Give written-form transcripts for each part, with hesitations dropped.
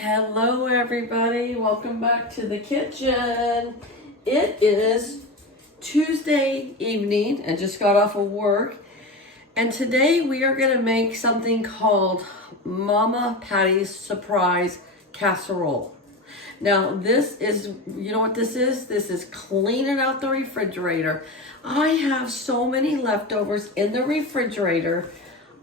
Hello everybody, welcome back to the kitchen. It is Tuesday evening and just got off of work. And today we are gonna make something called Mama Patti's Surprise Casserole. Now this is, you know what this is? This is cleaning out the refrigerator. I have so many leftovers in the refrigerator.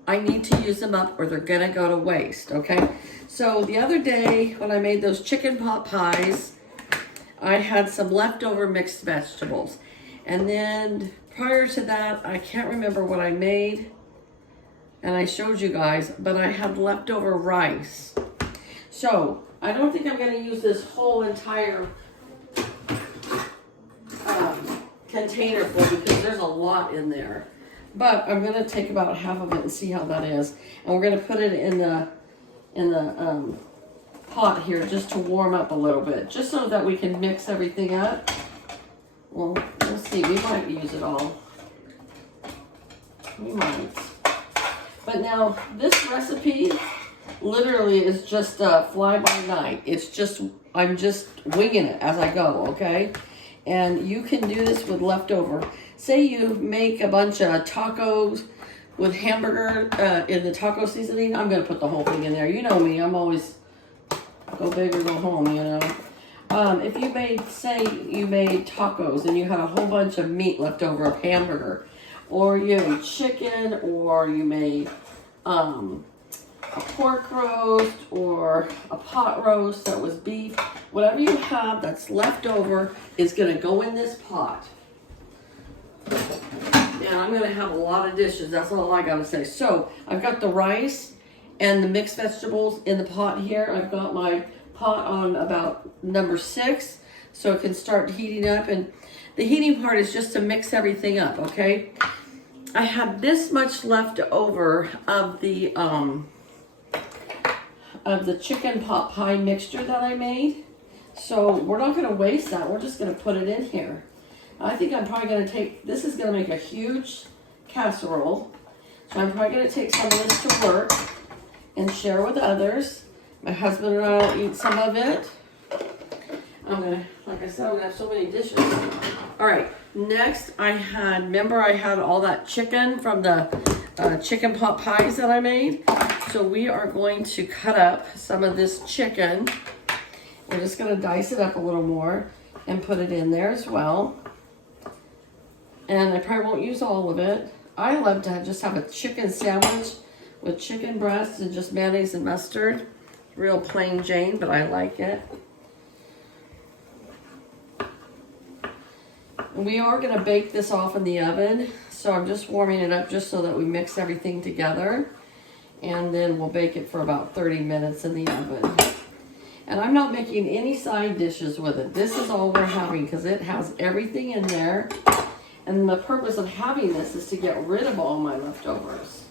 I need to use them up or they're gonna go to waste, okay? So the other day when I made those chicken pot pies, I had some leftover mixed vegetables. And then prior to that, I can't remember what I made, and I showed you guys, but I had leftover rice. So I don't think I'm gonna use this whole entire container full because there's a lot in there. But I'm gonna take about half of it and see how that is. And we're gonna put it in the pot here just to warm up a little bit, just so that we can mix everything up. Well, we'll see, we might use it all. We might. But now, this recipe literally is just a fly-by-night. It's just, I'm just winging it as I go, okay? And you can do this with leftover. Say you make a bunch of tacos with hamburger in the taco seasoning. I'm gonna put the whole thing in there. You know me, I'm always go big or go home, you know. If you made, say you made tacos and you had a whole bunch of meat left over of hamburger, or you made chicken, or you made a pork roast or a pot roast that was beef, whatever you have that's left over is gonna go in this pot. And I'm gonna have a lot of dishes, that's all I gotta say. So I've got the rice and the mixed vegetables in the pot here. I've got my pot on about number 6, so it can start heating up. And the heating part is just to mix everything up, okay? I have this much left over of the chicken pot pie mixture that I made. So we're not gonna waste that, we're just gonna put it in here. I think I'm probably gonna take, this is gonna make a huge casserole. So I'm probably gonna take some of this to work and share with others. My husband and I will eat some of it. I'm gonna, like I said, I'm gonna have so many dishes. All right, next remember I had all that chicken from the chicken pot pies that I made. So we are going to cut up some of this chicken. We're just gonna dice it up a little more and put it in there as well. And I probably won't use all of it. I love to just have a chicken sandwich with chicken breasts and just mayonnaise and mustard. Real plain Jane, but I like it. And we are gonna bake this off in the oven. So I'm just warming it up just so that we mix everything together. And then we'll bake it for about 30 minutes in the oven. And I'm not making any side dishes with it. This is all we're having because it has everything in there. And the purpose of having this is to get rid of all my leftovers.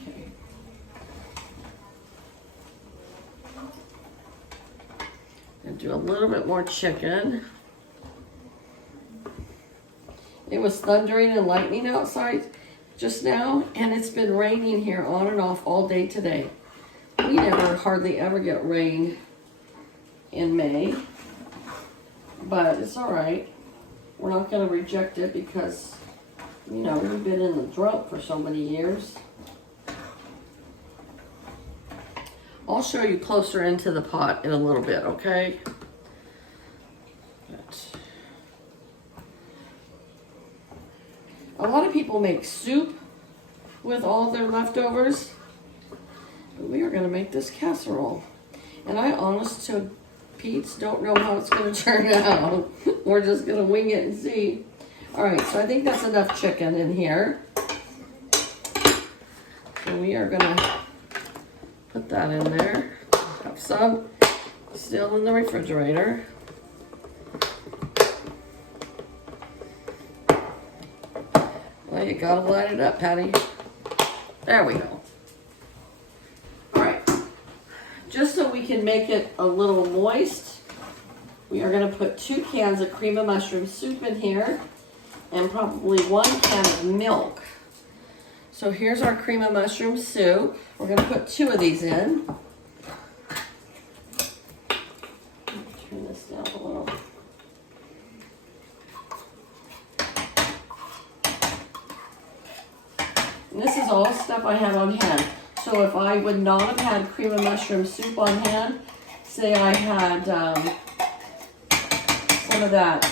Okay. And do a little bit more chicken. It was thundering and lightning outside just now, and it's been raining here on and off all day today. We never hardly ever get rain in May, but it's all right. We're not going to reject it because, you know, we've been in the drought for so many years. I'll show you closer into the pot in a little bit, okay? A lot of people make soup with all their leftovers. But we are going to make this casserole. And I, honest to Pete's, don't know how it's going to turn out. We're just going to wing it and see. All right, so I think that's enough chicken in here. So we are going to put that in there. Have some still in the refrigerator. Well, you got to light it up, Patty. There we go. All right. Just so we can make it a little moist, we are going to put 2 cans of cream of mushroom soup in here and probably 1 can of milk. So here's our cream of mushroom soup. We're going to put 2 of these in. turn this down a little. And this is all stuff I have on hand. So if I would not have had cream of mushroom soup on hand, say I had some of that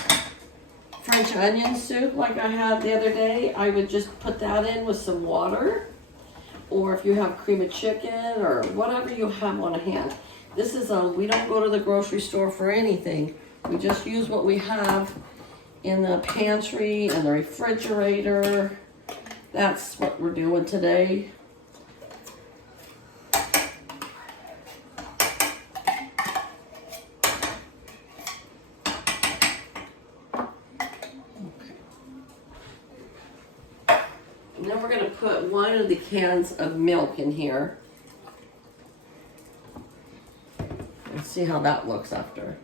French onion soup like I had the other day, I would just put that in with some water. Or if you have cream of chicken or whatever you have on hand. This is we don't go to the grocery store for anything. We just use what we have in the pantry and the refrigerator. That's what we're doing today. And then we're going to put one of the cans of milk in here. And see how that looks after.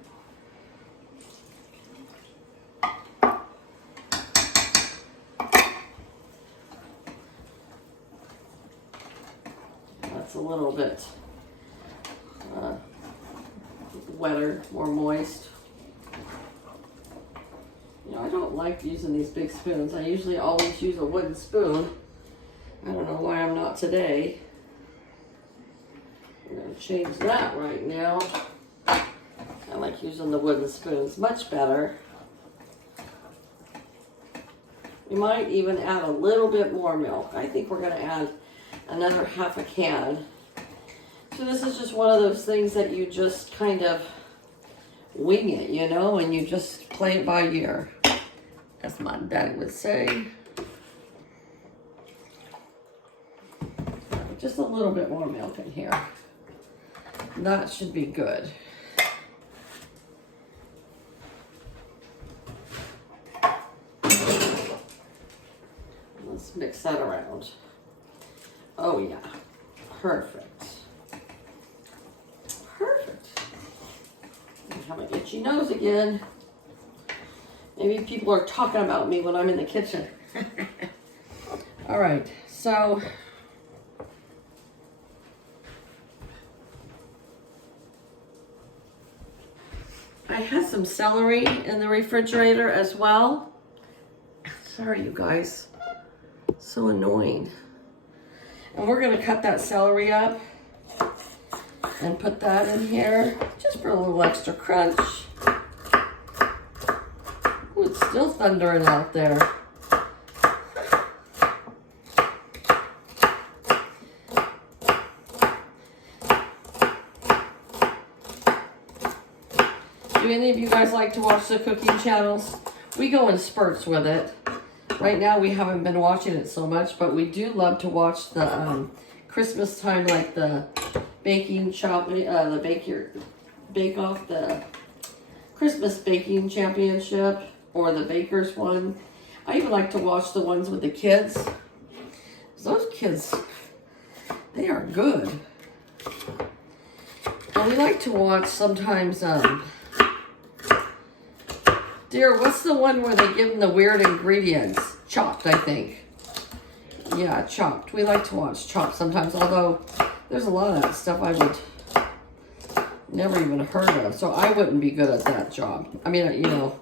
That's a little bit wetter, more moist. You know, I don't like using these big spoons. I usually always use a wooden spoon. I don't know why I'm not today. I'm going to change that right now. I like using the wooden spoons, much better. We might even add a little bit more milk. I think we're going to add another half a can. So this is just one of those things that you just kind of wing it, you know, and you just play it by ear, as my daddy would say. Just a little bit more milk in here. That should be good. Let's mix that around. Oh yeah, perfect. Perfect. I have an itchy nose again. Maybe people are talking about me when I'm in the kitchen. All right, so I have some celery in the refrigerator as well. Sorry, you guys. So annoying. And we're going to cut that celery up and put that in here just for a little extra crunch. Ooh, it's still thundering out there. Do any of you guys like to watch the cooking channels? We go in spurts with it. Right now we haven't been watching it so much, but we do love to watch the Christmas time, like the baking bake off, the Christmas baking championship, or the baker's one. I even like to watch the ones with the kids. Those kids, they are good. And we like to watch sometimes, dear, what's the one where they give them the weird ingredients? Chopped, I think. Yeah, Chopped. We like to watch Chopped sometimes, although there's a lot of that stuff I would never even heard of, so I wouldn't be good at that job. I mean, you know,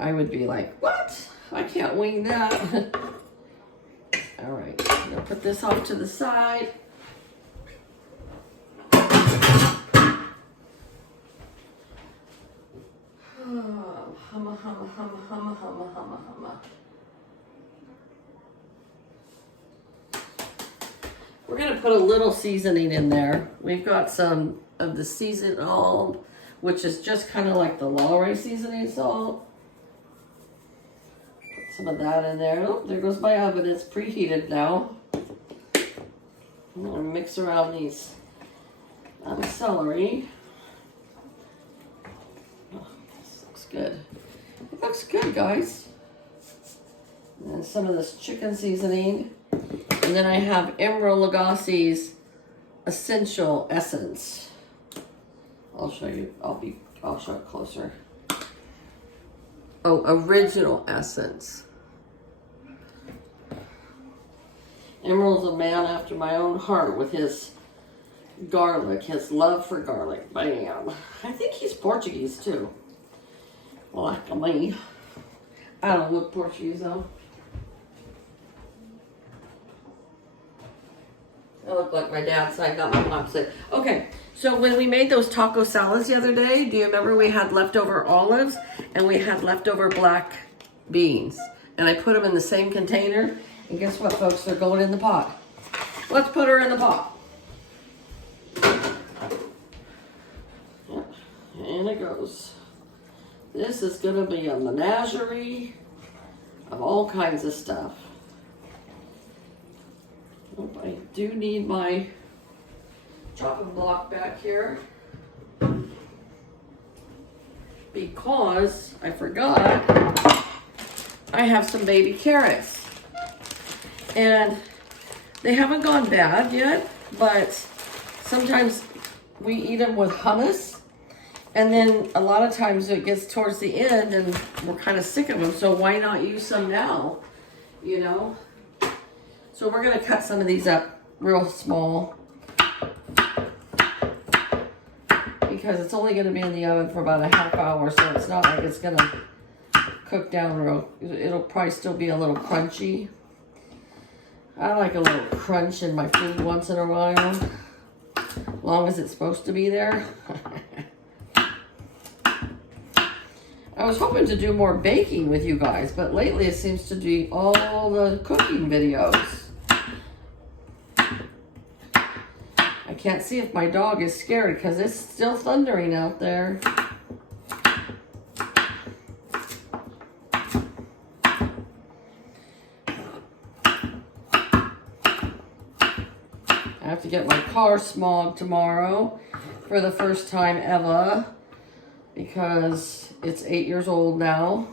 I would be like, what? I can't wing that. All right, I'm gonna put this off to the side. Humma, humma, humma, humma, humma, humma, humma. We're going to put a little seasoning in there. We've got some of the seasonal, which is just kind of like the Lowry seasoning salt. Put some of that in there. Oh, there goes my oven. It's preheated now. I'm going to mix around these celery. Oh, this looks good. It looks good, guys. And then some of this chicken seasoning. And then I have Emerald Lagasse's Essential Essence. I'll show you. I'll show it closer. Oh, Original Essence. Emerald's a man after my own heart with his garlic, his love for garlic. Bam. I think he's Portuguese too. Like me. I don't look Portuguese though. I look like my dad's side, not my mom's side. Okay, so when we made those taco salads the other day, do you remember we had leftover olives and we had leftover black beans? And I put them in the same container. And guess what, folks? They're going in the pot. Let's put her in the pot. Yep, and it goes. This is going to be a menagerie of all kinds of stuff. Oh, I do need my chopping block back here because I forgot I have some baby carrots. And they haven't gone bad yet, but sometimes we eat them with hummus. And then a lot of times it gets towards the end and we're kind of sick of them. So why not use some now, you know? So we're going to cut some of these up real small because it's only going to be in the oven for about a half hour. So it's not like it's going to cook down real. It'll probably still be a little crunchy. I like a little crunch in my food once in a while, as long as it's supposed to be there. I was hoping to do more baking with you guys, but lately it seems to be all the cooking videos. I can't see if my dog is scared because it's still thundering out there. I have to get my car smogged tomorrow for the first time ever because it's 8 years old now.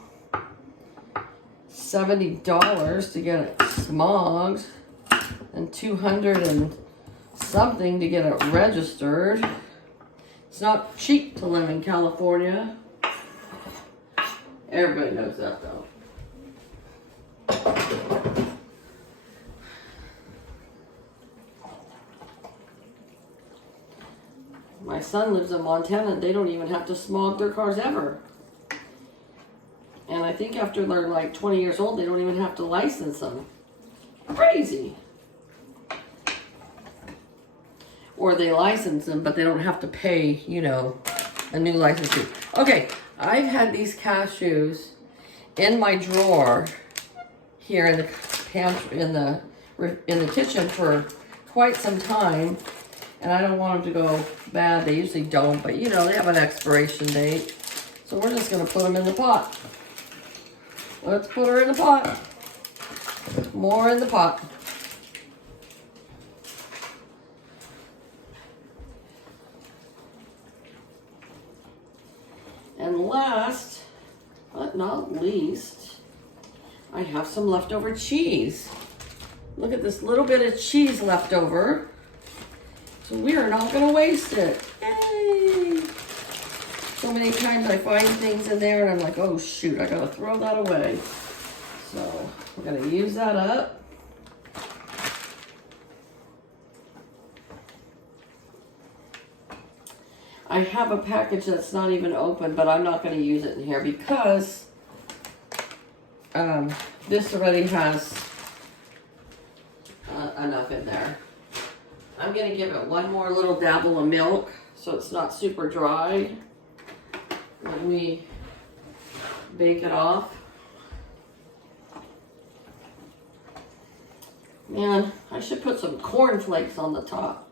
$70 to get it smogged and $200 and something to get it registered. It's not cheap to live in California. Everybody knows that though. My son lives in Montana and they don't even have to smog their cars ever. And I think after they're like 20 years old, they don't even have to license them. Crazy. Or they license them, but they don't have to pay, you know, a new license fee. Okay, I've had these cashews in my drawer here in the pantry, in the kitchen for quite some time. And I don't want them to go bad. They usually don't, but you know, they have an expiration date. So we're just gonna put them in the pot. Let's put her in the pot. More in the pot. And last but not least, I have some leftover cheese. Look at this little bit of cheese left over. So we are not going to waste it. Yay! So many times I find things in there and I'm like, oh shoot, I got to throw that away. So we're going to use that up. I have a package that's not even open, but I'm not going to use it in here because this already has enough in there. I'm going to give it one more little dabble of milk so it's not super dry when we bake it off. Man, I should put some cornflakes on the top.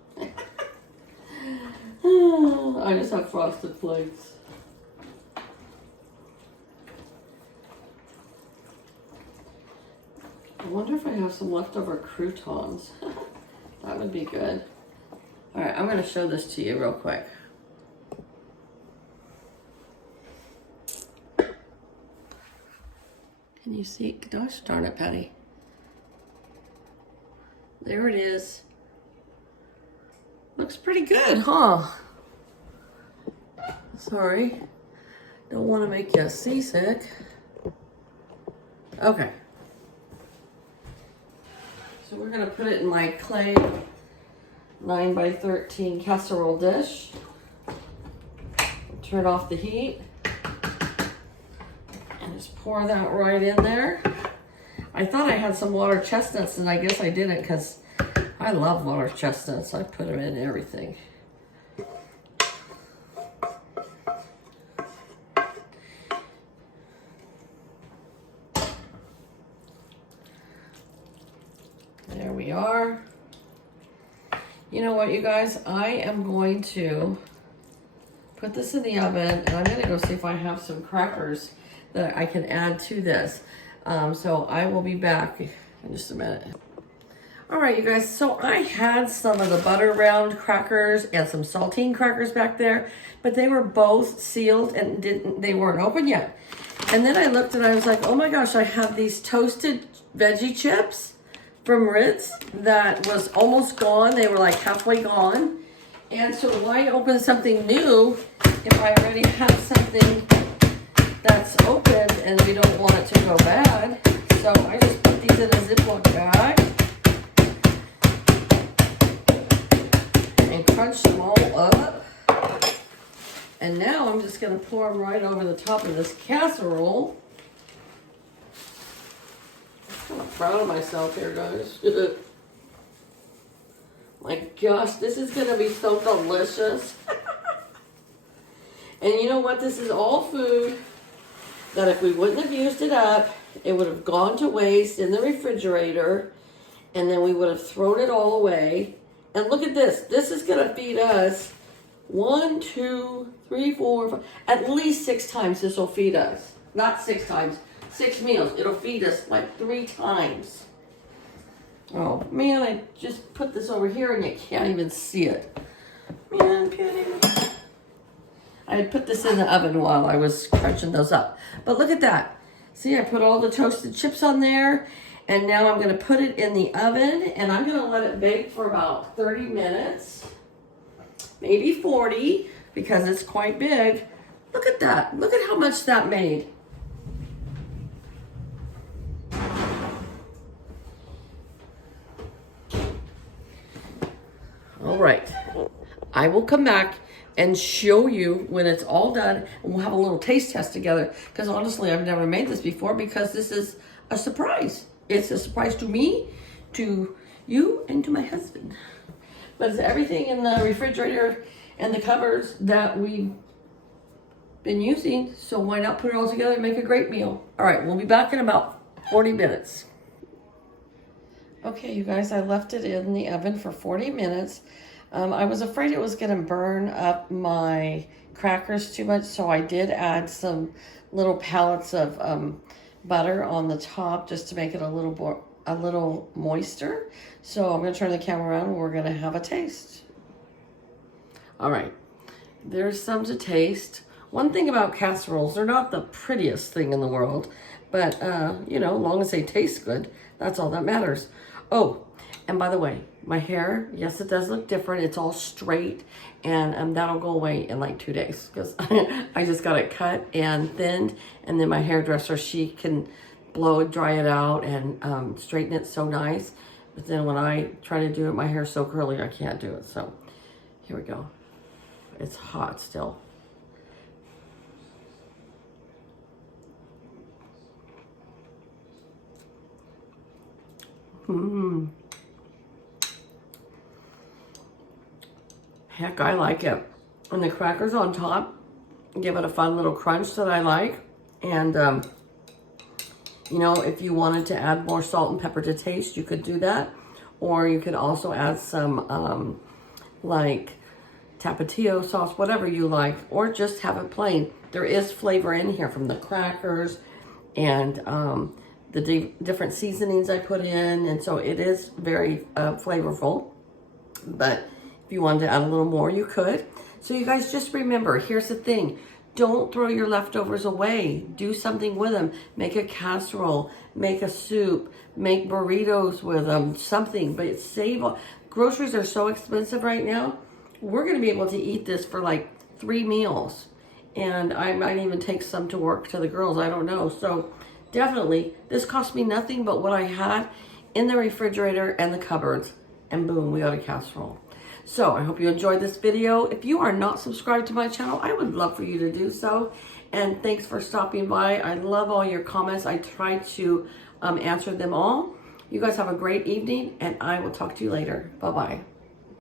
I just have frosted flakes. I wonder if I have some leftover croutons. That would be good. All right, I'm going to show this to you real quick. Can you see? Gosh darn it, Patty. There it is. Looks pretty good, huh? Sorry. Don't want to make you seasick. Okay. So we're going to put it in my clay 9 by 13 casserole dish. Turn off the heat and just pour that right in there. I thought I had some water chestnuts, and I guess I didn't, because I love water chestnuts. I put them in everything. There we are. You know what, you guys? I am going to put this in the oven, and I'm going to go see if I have some crackers that I can add to this. So I will be back in just a minute. All right, you guys, so I had some of the butter round crackers and some saltine crackers back there, but they were both sealed and they weren't open yet. And then I looked and I was like, oh my gosh, I have these toasted veggie chips from Ritz that was almost gone. They were like halfway gone. And so why open something new if I already have something that's opened and we don't want it to go bad? So I just put these in a Ziploc bag and crunch them all up. And now I'm just going to pour them right over the top of this casserole. I'm kind of proud of myself here, guys. My gosh, this is going to be so delicious. And you know what? This is all food that if we wouldn't have used it up, it would have gone to waste in the refrigerator, and then we would have thrown it all away. And look at this. This is going to feed us 1, 2, 3, 4, 5, at least 6 times this will feed us. Not 6 times, 6 meals. It'll feed us like 3 times. Oh man, I just put this over here and you can't even see it. Man, Patty. I had put this in the oven while I was crunching those up. But look at that. See, I put all the toasted chips on there, and now I'm going to put it in the oven, and I'm going to let it bake for about 30 minutes, maybe 40, because it's quite big. Look at that. Look at how much that made. All right. I will come back and show you when it's all done, and we'll have a little taste test together, because honestly I've never made this before, because this is a surprise. It's a surprise to me, to you, and to my husband. But it's everything in the refrigerator and the cupboards that we've been using, so why not put it all together and make a great meal? All right, we'll be back in about 40 minutes. Okay, you guys, I left it in the oven for 40 minutes. I was afraid it was going to burn up my crackers too much, so I did add some little pellets of butter on the top just to make it a little moister. So I'm going to turn the camera around and we're going to have a taste. All right, there's some to taste. One thing about casseroles, they're not the prettiest thing in the world, but you know, as long as they taste good, that's all that matters. Oh, and by the way, my hair, yes, it does look different. It's all straight, and that'll go away in like 2 days, because I just got it cut and thinned, and then my hairdresser, she can blow it, dry it out, and straighten it so nice. But then when I try to do it, my hair's so curly, I can't do it. So here we go. It's hot still. Heck, I like it. And the crackers on top give it a fun little crunch that I like. And, you know, if you wanted to add more salt and pepper to taste, you could do that. Or you could also add some, like, tapatio sauce, whatever you like. Or just have it plain. There is flavor in here from the crackers and the different seasonings I put in. And so it is very flavorful. But if you wanted to add a little more, you could. So you guys just remember, here's the thing. Don't throw your leftovers away. Do something with them. Make a casserole, make a soup, make burritos with them, something. But save. Groceries are so expensive right now. We're going to be able to eat this for like 3 meals. And I might even take some to work to the girls. I don't know. So definitely, this cost me nothing but what I had in the refrigerator and the cupboards. And boom, we got a casserole. So I hope you enjoyed this video. If you are not subscribed to my channel, I would love for you to do so. And thanks for stopping by. I love all your comments. I try to answer them all. You guys have a great evening, and I will talk to you later. Bye-bye.